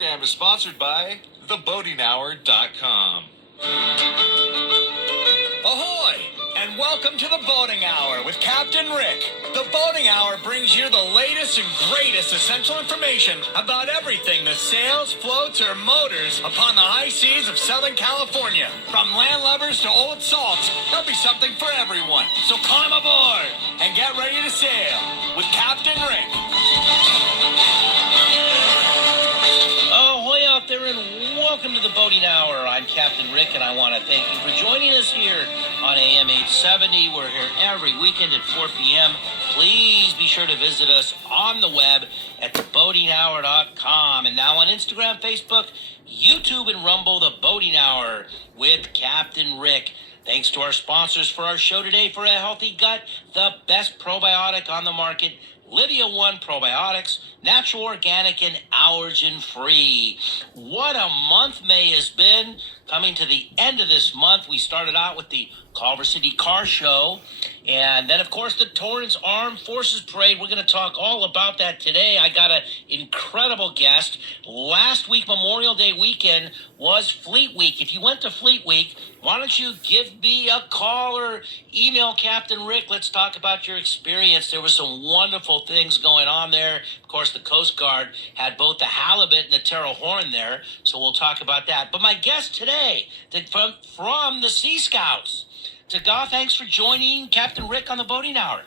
program is sponsored by theboatinghour.com. Ahoy! And welcome to the Boating Hour with Captain Rick. The Boating Hour brings you the latest and greatest essential information about everything that sails, floats, or motors upon the high seas of Southern California. From landlubbers to old salts, there'll be something for everyone. So climb aboard and get ready to sail with Captain Rick. Ahoy out there and welcome to the Boating Hour. I'm Captain Rick and I want to thank you for joining us here on AM 870. We're here every weekend at 4 p.m. Please be sure to visit us on the web at theboatinghour.com and now on Instagram, Facebook, YouTube, and Rumble, The Boating Hour with Captain Rick. Thanks to our sponsors for our show today. For a healthy gut, the best probiotic on the market, Livia One Probiotics, natural, organic, and allergen-free. What a month May has been. Coming to the end of this month, we started out with the Culver City Car Show, and then, of course, the Torrance Armed Forces Parade. We're going to talk all about that today. I got an incredible guest. Last week, Memorial Day weekend, was Fleet Week. If you went to Fleet Week, why don't you give me a call or email Captain Rick? Let's talk about your experience. There were some wonderful things going on there. Of course, the Coast Guard had both the halibut and the Terra Horn there, so we'll talk about that. But my guest today, from the Sea Scouts, Degas, thanks for joining Captain Rick on the Boating Hour.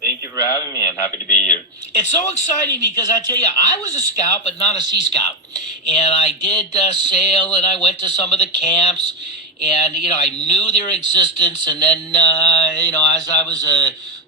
Thank you for having me. I'm happy to be here. It's so exciting because I tell you, I was a scout, but not a Sea Scout. And I did sail, and I went to some of the camps, and, I knew their existence. And then, as I was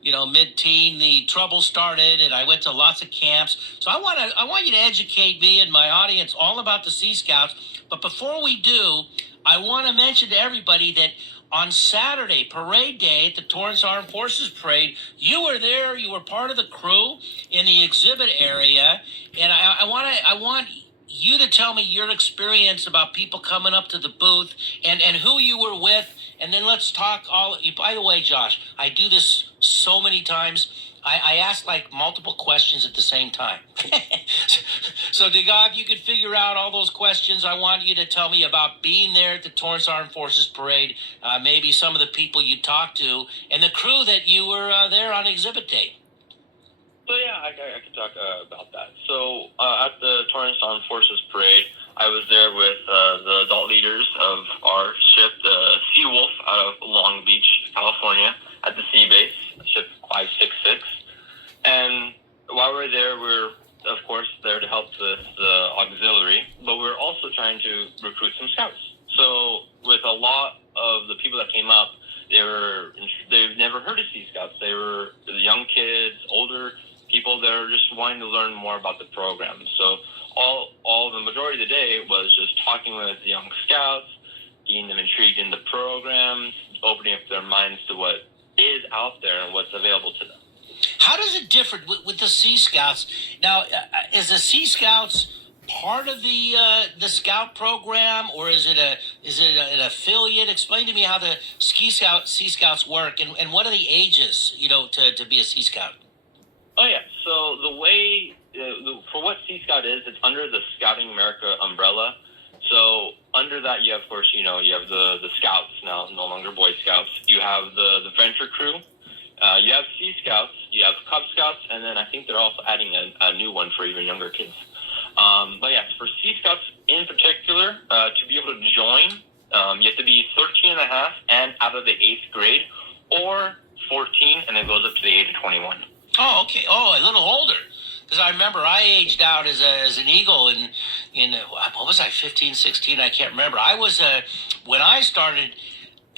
mid-teen, the trouble started, and I went to lots of camps. So I want you to educate me and my audience all about the Sea Scouts. But before we do, I want to mention to everybody that on Saturday, Parade Day at the Torrance Armed Forces Parade, you were there. You were part of the crew in the exhibit area, and I want you to tell me your experience about people coming up to the booth and who you were with, and then let's talk all. By the way, Josh, I do this so many times. I ask like multiple questions at the same time. So, Degas, if you could figure out all those questions, I want you to tell me about being there at the Torrance Armed Forces Parade, maybe some of the people you talked to, and the crew that you were there on exhibit day. So, yeah, I could talk about that. So, at the Torrance Armed Forces Parade, I was there with the adult leaders of our ship, the Seawolf, out of Long Beach, California, at the sea base, ship 566. And while we're there, we're, of course, there to help the auxiliary, but we're also trying to recruit some scouts. So with a lot of the people that came up, they've never heard of Sea Scouts. They were the young kids, older people that are just wanting to learn more about the program. So all the majority of the day was just talking with the young scouts, getting them intrigued in the program, opening up their minds to what is out there and what's available to them. How does it differ with the Sea Scouts? Now, is the Sea Scouts part of the Scout program, or is it an affiliate? Explain to me how the Sea Scouts work, and what are the ages, to be a Sea Scout? Oh yeah, so the way for what Sea Scout is, it's under the Scouting America umbrella. So under that, you have, of course, you have the Scouts now, no longer Boy Scouts. You have the Venture Crew. You have Sea Scouts, you have Cub Scouts, and then I think they're also adding a new one for even younger kids. But yeah, for Sea Scouts in particular, to be able to join, you have to be 13 and a half and out of the 8th grade, or 14, and it goes up to the age of 21. Oh, okay. Oh, a little older. Because I remember I aged out as an Eagle in what was I, 15, 16? I can't remember. I was, when I started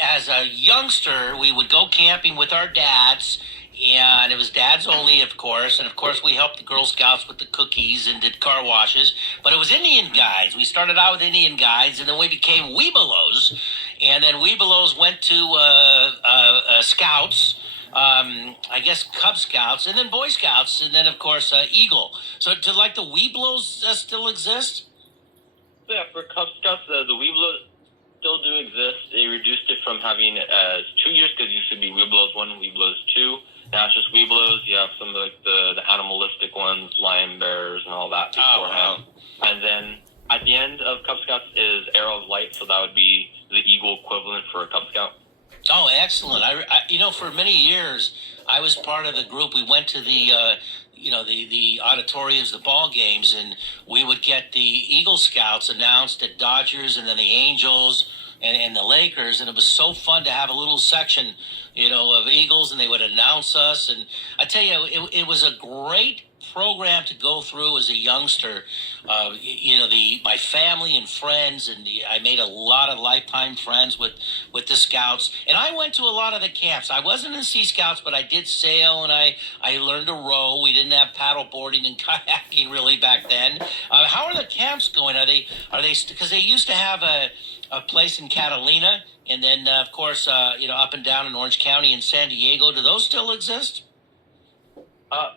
as a youngster, we would go camping with our dads, and it was dads only, of course. And, of course, we helped the Girl Scouts with the cookies and did car washes. But it was Indian guides. We started out with Indian guides, and then we became Webelos. And then Webelos went to Scouts, I guess Cub Scouts, and then Boy Scouts, and then, of course, Eagle. So, do like the Webelos still exist? Yeah, for Cub Scouts, the Webelos still do exist. They reduced it from having 2 years, because it used to be Webelos 1 and Webelos 2, National Weeblos. You have some of the animalistic ones, lion, bears, and all that beforehand. Oh, wow. And then at the end of Cub Scouts is Arrow of Light, so that would be the eagle equivalent for a Cub Scout. Oh, excellent. For many years, I was part of the group. We went to the auditoriums, the ball games, and we would get the Eagle Scouts announced at Dodgers and then the Angels and the Lakers. And it was so fun to have a little section, of Eagles, and they would announce us. And I tell you, it was a great program to go through as a youngster. My family and friends, and I made a lot of lifetime friends with the Scouts. And I went to a lot of the camps. I wasn't in Sea Scouts, but I did sail, and I learned to row. We didn't have paddle boarding and kayaking really back then. How are the camps going? Are they because they used to have a place in Catalina, and then of course up and down in Orange County and San Diego. Do those still exist?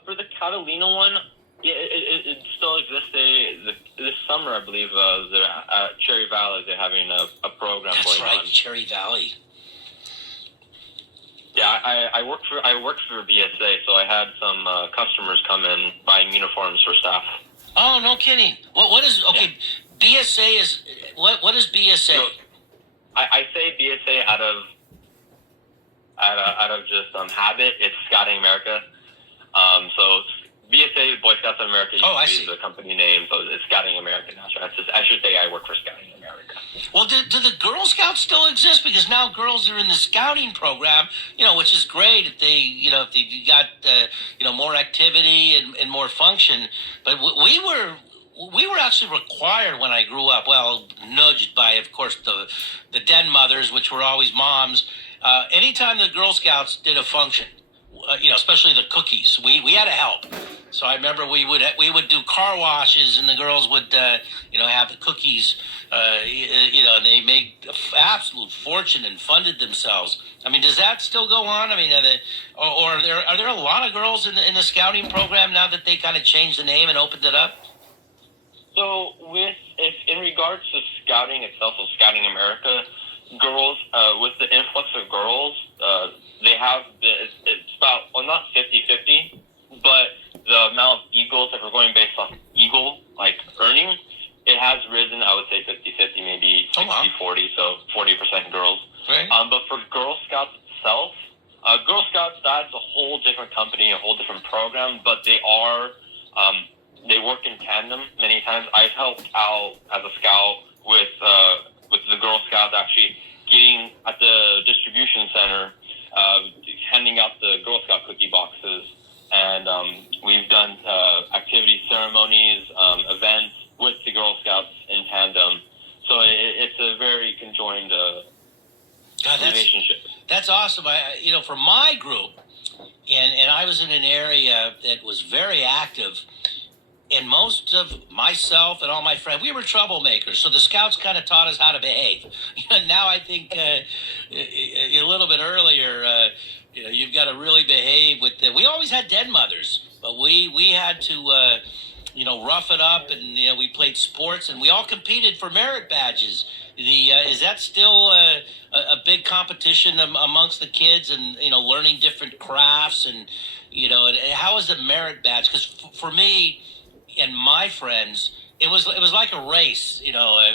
For the Catalina one, yeah, it still exists. This summer, I believe, they're at Cherry Valley. They're having a program That's going right, on. Cherry Valley. Yeah, I worked for BSA, so I had some customers come in buying uniforms for staff. Oh, no kidding. What is okay? Yeah. BSA is what is BSA? So, I say BSA out of just habit. It's Scouting America. So BSA, Boy Scouts of America, used to be the company name, so it's Scouting America now. So I should say I work for Scouting America. Well, do the Girl Scouts still exist? Because now girls are in the scouting program, which is great if they got more activity and more function. But we were actually required when I grew up. Well, nudged by, of course, the den mothers, which were always moms. Anytime the Girl Scouts did a function, especially the cookies, we had to help. So I remember we would do car washes, and the girls would have the cookies. They made an absolute fortune and funded themselves. I mean, does that still go on? I mean, are there a lot of girls in the scouting program now that they kind of changed the name and opened it up? So if in regards to scouting itself, so Scouting America, girls, with the influx of girls, they have it's about, well, not 50-50, but the amount of eagles, if we're going based off eagle, earning, it has risen, I would say 50-50, maybe 60-40, so 40% girls. Right. But for Girl Scouts itself, Girl Scouts, that's a whole different company, a whole different program, but they are, they work in tandem many times. I've helped out as a scout with the Girl Scouts actually getting at the distribution center, handing out the Girl Scout cookie boxes, and we've done activity ceremonies, events with the Girl Scouts in tandem. So it's a very conjoined relationship. That's awesome. For my group, and I was in an area that was very active. And most of myself and all my friends, we were troublemakers. So the Scouts kind of taught us how to behave. Now I think a little bit earlier, you've got to really behave with we always had den mothers, but we had to, rough it up, and we played sports, and we all competed for merit badges. Is that still a big competition amongst the kids, and learning different crafts, and how is the merit badge? Because for me and my friends, it was like a race.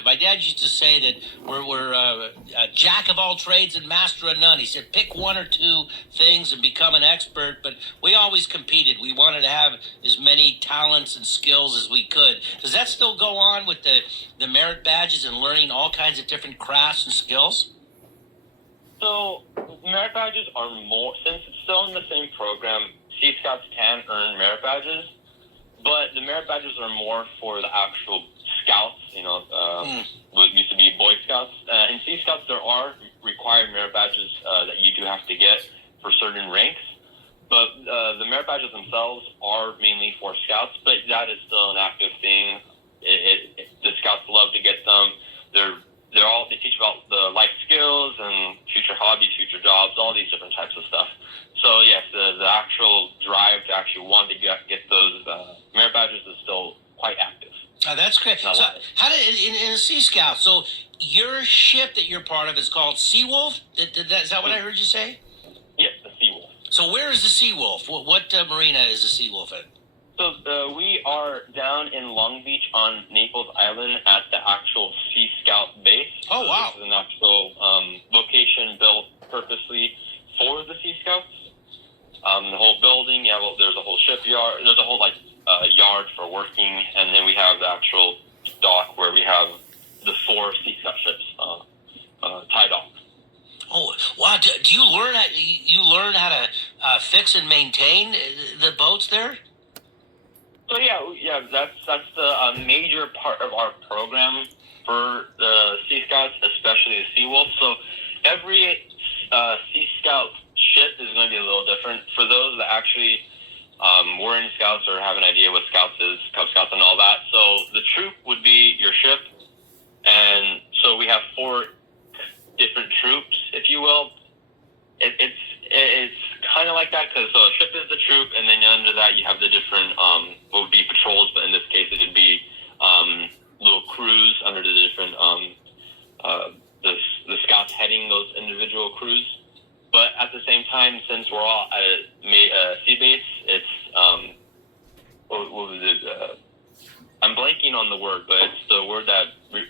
My dad used to say that we're a jack of all trades and master of none. He said pick one or two things and become an expert. But we always competed. We wanted to have as many talents and skills as we could. Does that still go on with the merit badges and learning all kinds of different crafts and skills? So merit badges are more, since it's still in the same program, Sea Scouts can earn merit badges. But the merit badges are more for the actual scouts, what used to be Boy Scouts. In Sea Scouts, there are required merit badges that you do have to get for certain ranks. But the merit badges themselves are mainly for scouts, but that is still an active thing. The scouts love to get them. They teach about the life skills and future hobbies, future jobs, all these different types of stuff. So yes, the actual drive to actually want to get those merit badges is still quite active. Oh, that's great. So how did in a Sea Scout? So your ship that you're part of is called Seawolf. Is that what I heard you say? Yes, the Seawolf. So where is the Seawolf? What marina is the Seawolf at? So we are down in Long Beach on Naples Island at the actual Sea Scout base. Oh, so wow. This is an actual location built purposely for the Sea Scouts. The whole building, there's a whole shipyard. There's a whole yard for working, and then we have the actual dock where we have the 4 Sea Scout ships tied off. Oh, wow. Do you learn how to fix and maintain the boats there? So yeah, that's the major part of our program for the Sea Scouts, especially the Seawolf. So every Sea Scout ship is going to be a little different. For those that actually were in Scouts or have an idea what Scouts is, Cub Scouts and all that. So the troop would be your ship, and so we have 4 different troops, if you will. It's kind of like that because a ship is the troop, and then under that you have the different what would be patrols, but in this case it would be little crews under the different the scouts heading those individual crews. But at the same time, since we're all at a sea base, it's what was it? I'm blanking on the word, but it's the word that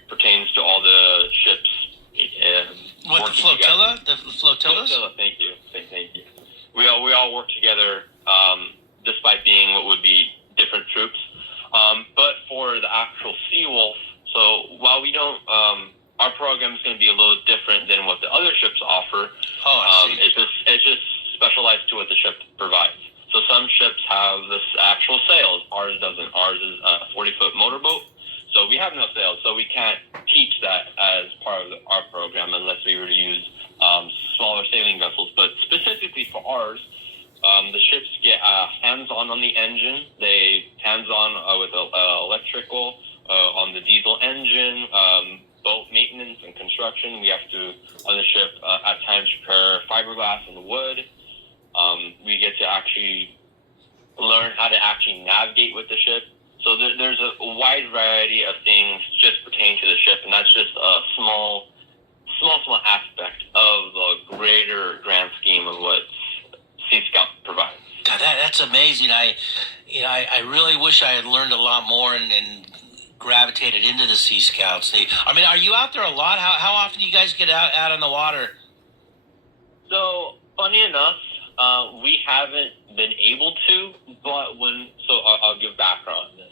pertains to all the ships. What, the flotilla? Together. The flotillas? Flotilla, thank you. We all work together, despite being what would be different troops. But for the actual Seawolf, so while we don't, our program is going to be a little different than what the other ships offer. Oh, I see. It's just specialized to what the ship provides. So some ships have this actual sails. Ours doesn't. Ours is a 40-foot motorboat. So we have no sails, so we can't teach that as part of our program unless we were to use smaller sailing vessels. But specifically for ours, the ships get hands-on the engine. They hands-on with electrical on the diesel engine, boat maintenance and construction. We have to, on the ship, at times prepare fiberglass and wood. We get to actually learn how to actually navigate with the ship. So there's a wide variety of things just pertaining to the ship, and that's just a small aspect of the greater grand scheme of what Sea Scout provides. God, that's amazing. I really wish I had learned a lot more and gravitated into the Sea Scouts. Are you out there a lot? How often do you guys get out on the water? So funny enough, we haven't been able to, but I'll give background on this.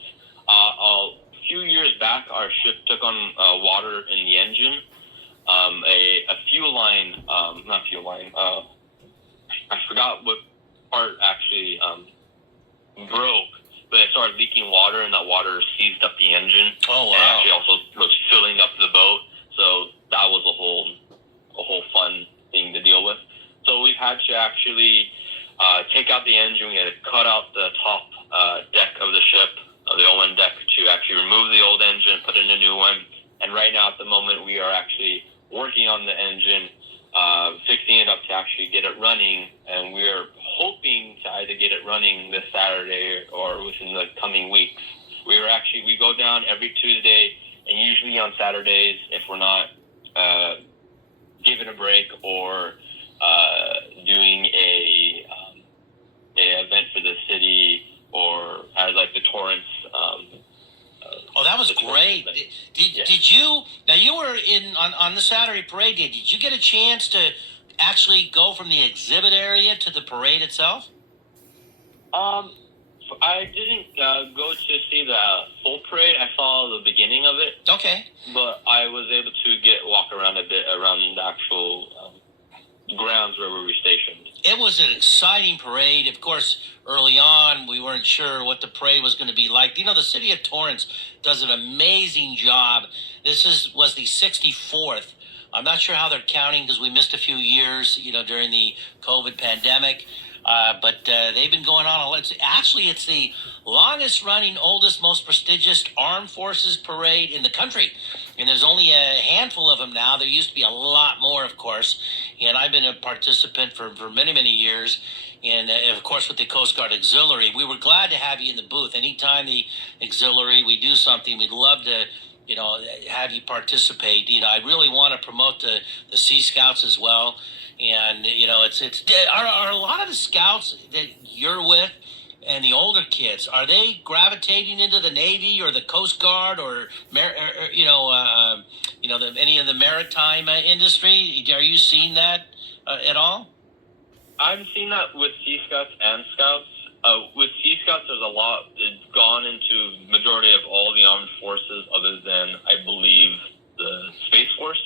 A few years back, our ship took on water in the engine. A fuel line, not fuel line, I forgot what part actually broke, but it started leaking water, and that water seized up the engine. Oh, wow. And actually also was filling up the boat, so that was a whole fun thing to deal with. So we've had to actually take out the engine. We had to cut out the top deck of the ship, the old deck, to actually remove the old engine, put in a new one. And right now, at the moment, we are actually working on the engine, fixing it up to actually get it running. And we are hoping to either get it running this Saturday or within the coming weeks. We go down every Tuesday, and usually on Saturdays, if we're not given a break or doing a event for the city, or as like the Torrance. Oh, that was great. Did you? Now you were on the Saturday parade day. Did you get a chance to actually go from the exhibit area to the parade itself? I didn't go to see the full parade. I saw the beginning of it. Okay. But I was able to walk around a bit around the actual grounds where we were stationed. It was an exciting parade. Of course, early on, we weren't sure what the parade was going to be like. You know, the city of Torrance does an amazing job. This was the 64th. I'm not sure how they're counting because we missed a few years, during the COVID pandemic. But they've been going on. It's the longest running, oldest, most prestigious armed forces parade in the country. And there's only a handful of them now. There used to be a lot more, of course. And I've been a participant for many, many years. And, of course, with the Coast Guard Auxiliary, we were glad to have you in the booth. Anytime the Auxiliary, we do something, we'd love to have you participate. I really want to promote the Sea Scouts as well. And, are a lot of the scouts that you're with and the older kids, are they gravitating into the Navy or the Coast Guard or any of the maritime industry? Are you seeing that at all? I've seen that with Sea Scouts and Scouts. With Sea Scouts, there's a lot. It's gone into majority of all the armed forces, other than I believe the Space Force.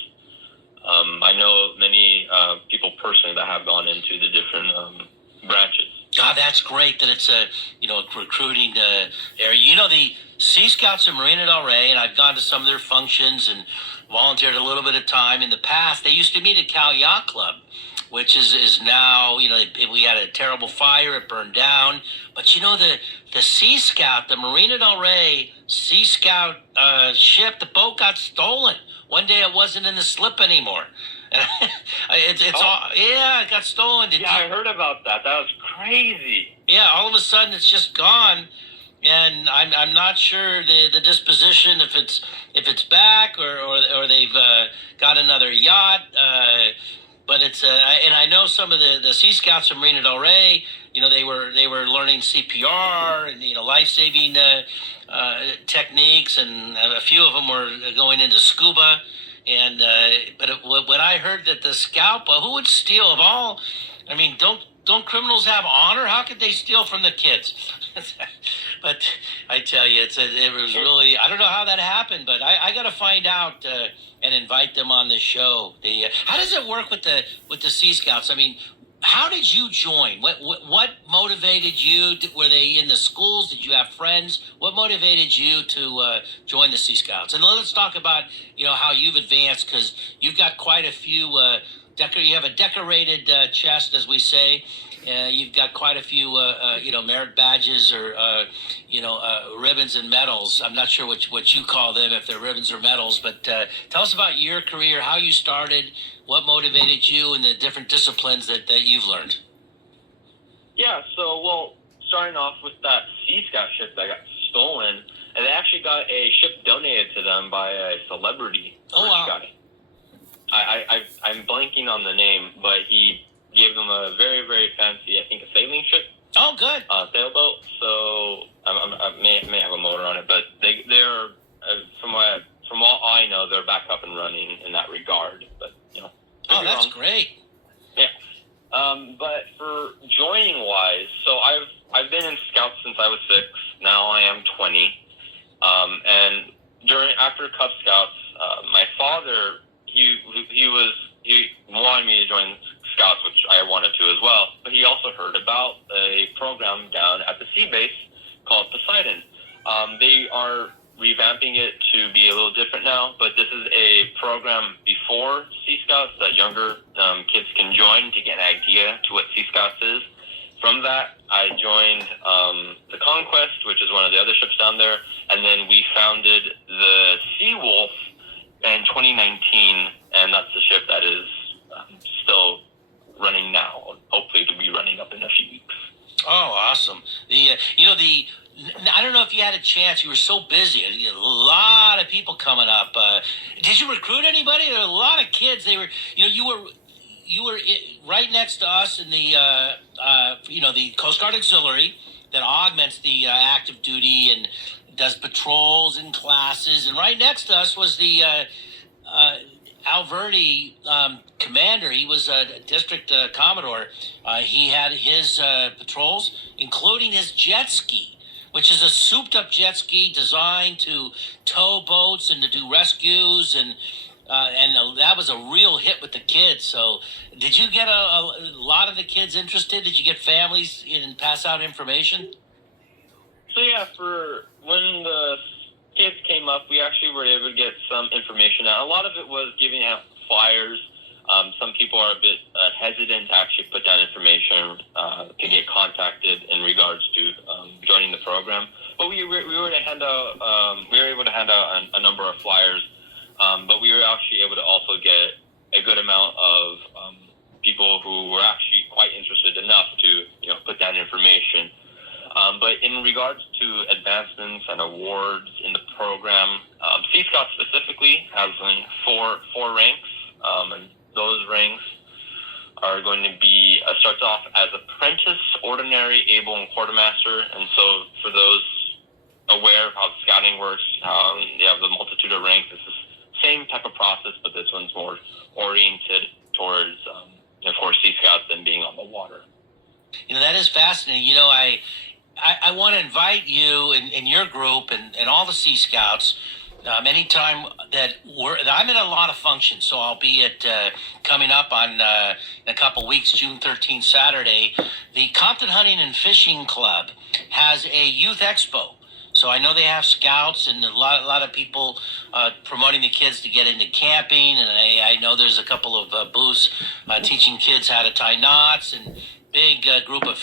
I know many people personally that have gone into the different branches. God, that's great that it's a recruiting area. The Sea Scouts of Marina Del Rey, and I've gone to some of their functions and volunteered a little bit of time in the past. They used to meet at Cal Yacht Club, which is now, we had a terrible fire, it burned down. But the Sea Scout, the Marina Del Rey Sea Scout ship, the boat got stolen. One day it wasn't in the slip anymore. It got stolen. I heard about that. That was crazy. Yeah, all of a sudden it's just gone. And I'm not sure the disposition, if it's back or they've got another yacht. But it's and I know some of the Sea Scouts from Marina Del Rey. They were learning CPR and life-saving techniques, and a few of them were going into scuba. And when I heard that the scalp, who would steal of all? I mean, don't criminals have honor? How could they steal from the kids? But I tell you, it was really, I don't know how that happened, but I got to find out and invite them on this show. How does it work with the Sea Scouts? I mean, how did you join? What motivated you? Were they in the schools? Did you have friends? What motivated you to join the Sea Scouts? And let's talk about how you've advanced, because you've got quite a few. You have a decorated chest, as we say. You've got quite a few, merit badges or ribbons and medals. I'm not sure what you call them, if they're ribbons or medals. But tell us about your career, how you started, what motivated you, and the different disciplines that you've learned. Yeah, so, starting off with that Sea Scout ship that got stolen, and they actually got a ship donated to them by a celebrity. Oh, wow. Guy. I'm blanking on the name, but he gave them a very, very fancy, I think, a sailing ship. Oh, good. Sailboat. So I may have a motor on it, but they're from what I know, they're back up and running in that regard. But oh, that's great. Yeah. But for joining wise, so I've been in Scouts since I was 6. Now I am 20. And after Cub Scouts, my father he wanted me to join Scouts, which I wanted to as well. But he also heard about a program down at the sea base called Poseidon. They are revamping it to be a little different now, but this is a program before Sea Scouts that younger kids can join to get an idea to what Sea Scouts is. From that, I joined the Conquest, which is one of the other ships down there, and then we founded the Sea Wolf in 2019, and that's the ship that is still running now. Hopefully to be running up in a few weeks. Oh, awesome. I don't know if you had a chance. You were so busy. You had a lot of people coming up. Did you recruit anybody? There were a lot of kids. They were, you were right next to us in the, the Coast Guard Auxiliary that augments the active duty and does patrols and classes. And right next to us was the Alverde commander. He was a district commodore. He had his patrols, including his jet ski, which is a souped-up jet ski designed to tow boats and to do rescues, and that was a real hit with the kids. So did you get a lot of the kids interested? Did you get families and pass out information? So yeah, for when the kids came up, we actually were able to get some information out. A lot of it was giving out flyers. Some people are a bit hesitant to actually put down information to get contacted in regards to joining the program. But we were able to hand out a number of flyers. But we were actually able to also get a good amount of people who were actually quite interested enough to put down information. But in regards to advancements and awards in the program, Sea Scout specifically has four ranks, and those ranks are going to be starts off as apprentice, ordinary, able, and quartermaster. And so for those aware of how scouting works, how they have the multitude of ranks, it's the same type of process, but this one's more oriented towards, of course, Sea Scouts than being on the water. That is fascinating. I want to invite you and your group and all the Sea Scouts anytime that I'm in a lot of functions, so I'll be at coming up on in a couple weeks, June 13th, Saturday. The Compton Hunting and Fishing Club has a youth expo. So I know they have scouts and a lot of people promoting the kids to get into camping, and I know there's a couple of booths teaching kids how to tie knots, and big group of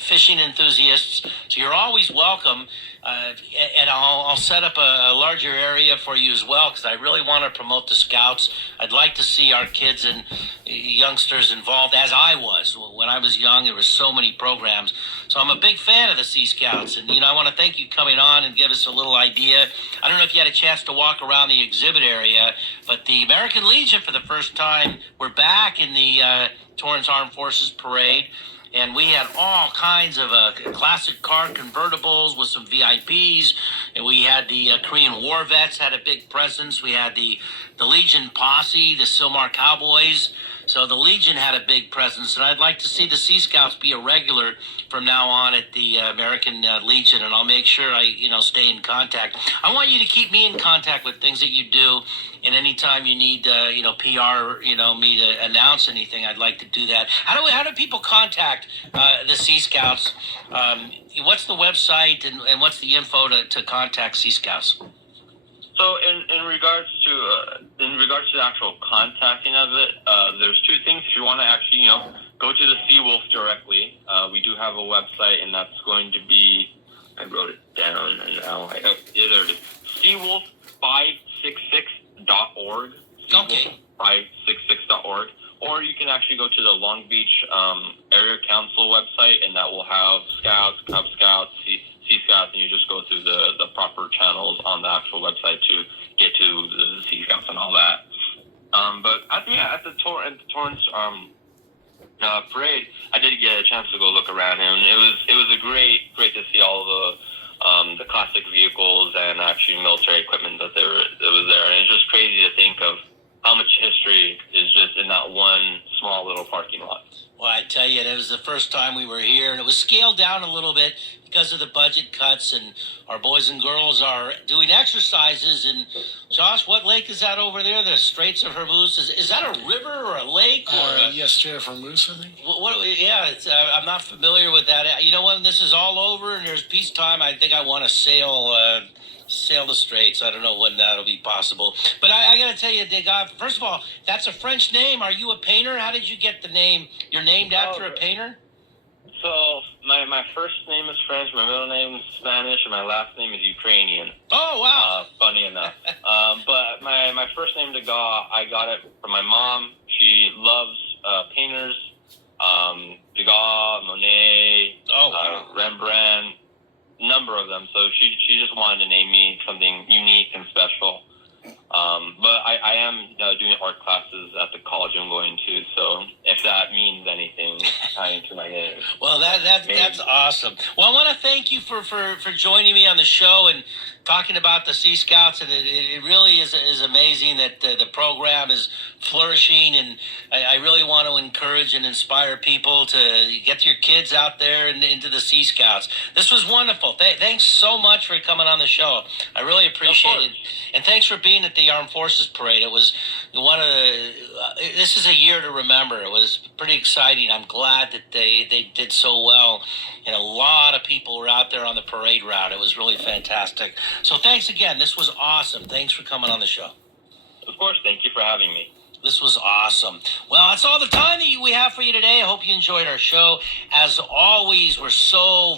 fishing enthusiasts. So you're always welcome, and I'll set up a larger area for you as well, because I really want to promote the Scouts. I'd like to see our kids and youngsters involved, as I was. When I was young, there were so many programs. So I'm a big fan of the Sea Scouts, and I want to thank you coming on and give us a little idea. I don't know if you had a chance to walk around the exhibit area, but the American Legion, for the first time, we're back in the Torrance Armed Forces Parade, and we had all kinds of classic car convertibles with some VIPs, and we had the Korean War vets had a big presence. We had the Legion Posse, the Silmar Cowboys. So the Legion had a big presence, and I'd like to see the Sea Scouts be a regular from now on at the American Legion, and I'll make sure I, stay in contact. I want you to keep me in contact with things that you do, and anytime you need, PR, me to announce anything, I'd like to do that. How do people contact the Sea Scouts? What's the website, and what's the info to contact Sea Scouts? So in regards to the actual contacting of it, there's two things. If you want to actually go to the Seawolf directly, we do have a website, and that's going to be, I wrote it down and now there it is, seawolf566.org. Okay. Seawolf566.org. Or you can actually go to the Long Beach Area Council website, and that will have Scouts, Cub Scouts, Sea Scouts, and you just go through the proper channels on the actual website to get to the Sea Scouts and all that. But at the Torrance parade, I did get a chance to go look around, and it was a great to see all the classic vehicles and actually military equipment that was there, and it's just crazy to think of how much history is just in that one small little parking lot. Well, I tell you, it was the first time we were here, and it was scaled down a little bit because of the budget cuts, and our boys and girls are doing exercises. And Josh, what lake is that over there? The Straits of Hormuz? Is that a river or a lake? Yes, Strait of Hormuz, I think. Yeah, I'm not familiar with that. You know, when this is all over and there's peacetime, I think I want to sail the Straits. I don't know when that'll be possible. But I got to tell you, Degas, first of all, that's a French name. Are you a painter? How did you get the name? You're named after a painter? So my first name is French, my middle name is Spanish, and my last name is Ukrainian. Oh, wow. Funny enough. But my first name, Degas, I got it from my mom. She loves painters, Degas, Monet, Rembrandt, number of them. So she just wanted to name me something unique and special. But I am doing art classes at the college I'm going to, so if that means anything tying to my name. Well, that's awesome. Well, I want to thank you for joining me on the show and talking about the Sea Scouts, and it really is amazing that the program is flourishing, and I really want to encourage and inspire people to get your kids out there and into the Sea Scouts. This was wonderful. Thanks so much for coming on the show. I really appreciate it, and thanks for being at the Armed Forces Parade. It was one of the. This is a year to remember. It was pretty exciting. I'm glad that they did so well, and a lot of people were out there on the parade route. It was really fantastic. So thanks again. This was awesome. Thanks for coming on the show. Of course. Thank you for having me. This was awesome. Well, that's all the time that we have for you today. I hope you enjoyed our show. As always, we're so very